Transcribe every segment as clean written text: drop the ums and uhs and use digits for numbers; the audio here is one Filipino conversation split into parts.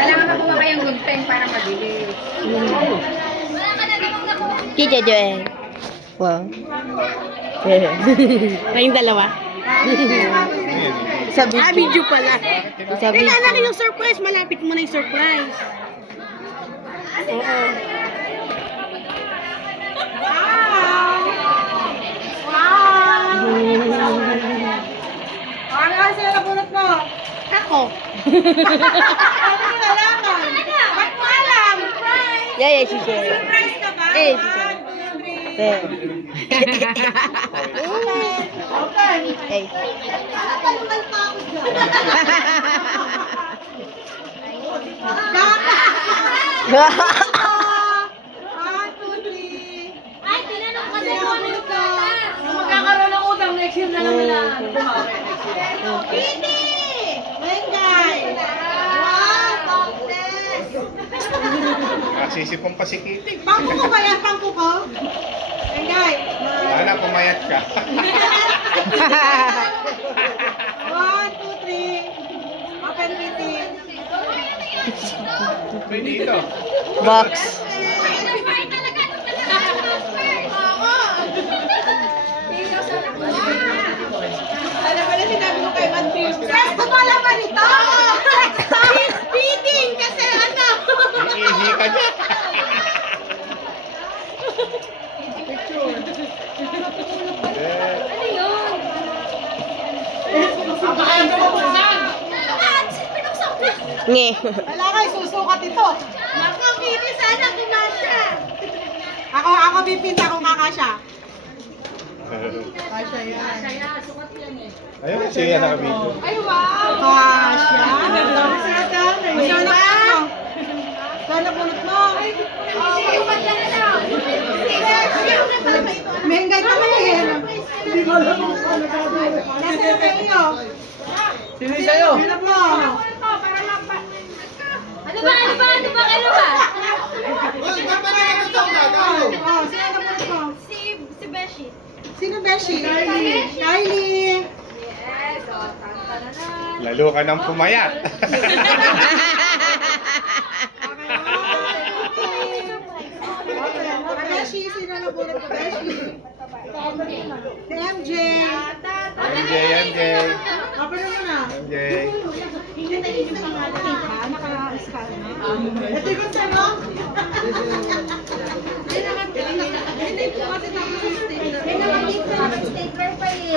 Kailangan makuha kayong gunting para mabilis. Kaya Joel. Wow. Kayong dalawa. Sabi video pala. Sabi ko na yung surprise. Malapit mo na yung surprise. Oo. Ano kasi yung nabunot mo? Ako. Ano mo nalaman? Ba't mo alam? Surprise! Yeah, she said. Surprise ka ba? Eh, she said. 1, 2, 3. Open! Hey. Talunan pa ako dyan. One, two, three. Ay, tinanong kasi Sino kung ang ano yung bunot mo? gatas. Kung magkakaroon ng utang next year na naman na bumawi next year. Piti! Mengay! Wow! Topless! Sisipong pa si Kitty. Pangko ko ba yan? Pangko ko? Mengay! Sana pumayat ka. 1, 2, 3. Open Piti. May dito. Box. Ano pala sinabi ko kay Matthew? Sesto pala ba nito? Sesto! Feeding kasi ano? Iihi ka dyan. Ano yun? Nge. Wala kayo, susukat ito. Naku, Piti, sana kumasya. Ako pipinta kung kakasya. Kasya yan. Ayun, siya nakabito. Ay, wow! Kasya. Masya na mo. Sana bunot mo. Mengay ka na eh. Hindi ko alam kung ano gagawin. Nasa na kayo? Sino yung sa'yo? Bunot mo. Ano ba? Oh, sino na bunot mo? Si Beshi. Sino Beshi? Kylie. Yes, o. Tan-tananan. Lalo ka nang pumayat. Beshi, sino na bunot mo? Beshi. Si MJ. MJ, MJ. Open mo na. MJ. Naka-scan na. Ito yung sa'yo? Hindi po kasi tapos yung stapler. May nakakita na ng stapler pa eh.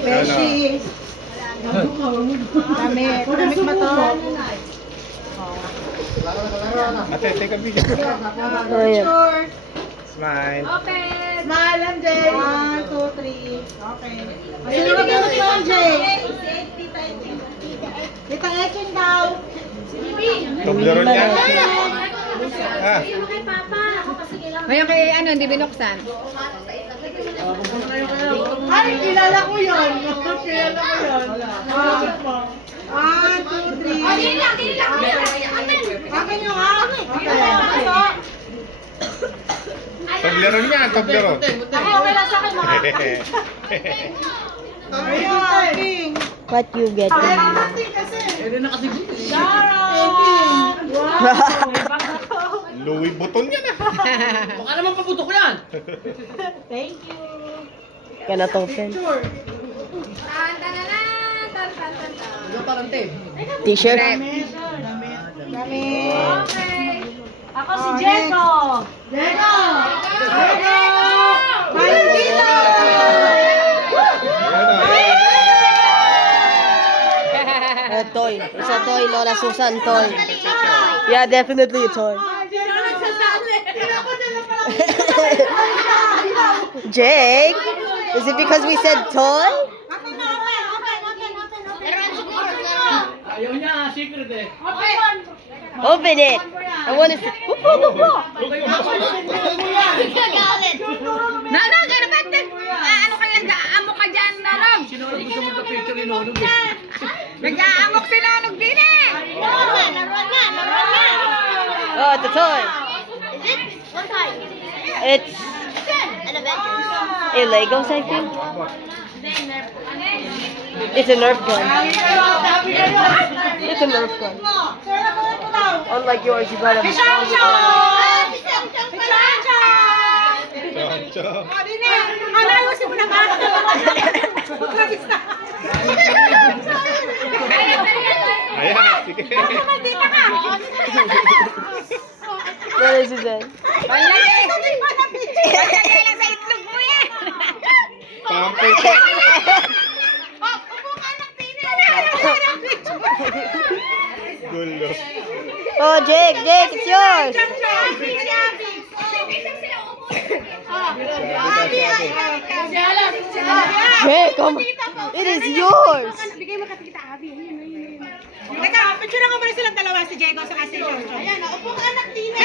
Beshi. Damit. Damit ba to? Ate, take a video. Oh, yeah. Picture. Smile. Open! Smile, MJ. 1, 2, 3. Okay. Sino ba ganun si MJ? Tita Eching daw. Toblerone niya. Ah, Sabihin mo kay Papa. Ako kasi kailangan. Ngayon kay ano, hindi binuksan. Ay, kilala ko yun. Kilala ko yun. 1, 2, 3. Oh, dili lang. Akin yung ha? Okay. Toblerone niya, Toblerone. Ako, okay lang sa akin mga. Ayun, Ping. What you get? Ping kasi. Louis Vuitton yan ah. Baka naman paputok ko yan. Thank you. Cannot open. Picture. Tan-tananan. Tan-tan-tan-tan. Ito parante. T-shirt. Damit. Okay. Ako si Oh, Jeko. Lego! Lego! Bandito! Toy. It's a toy, Lola Susan toy. Yeah, definitely a toy. Jake? Is it because we said toy? Ayaw niya, secret eh. Open it. I want to see. Nanog, ano ba ito? Ano ka lang, gaamok ka dyan, Nanog? Sino ang gusto mo picture ni Nono? Nag-aamok si Nanog din eh! Oh, it's a toy. Is it? What time? It's a Legos, I think. It's a Nerf gun. It's a Nerf gun. Unlike yours, you got a Chong Chong! Chong chong. Ayusin mo naman. Grabe na. Ayan, sige. Maldita ka. What is it then? Palagay lang sa itlog mo yan. Pampay. Upo ka ng tini. Gulo. Oh, Jake, it's yours. Jake, it is yours. Bigay mo katikita, Abby. Teka, picture nga muna silang dalawa, si Diego sa si Jojo. Ayan, upo ka ng tini.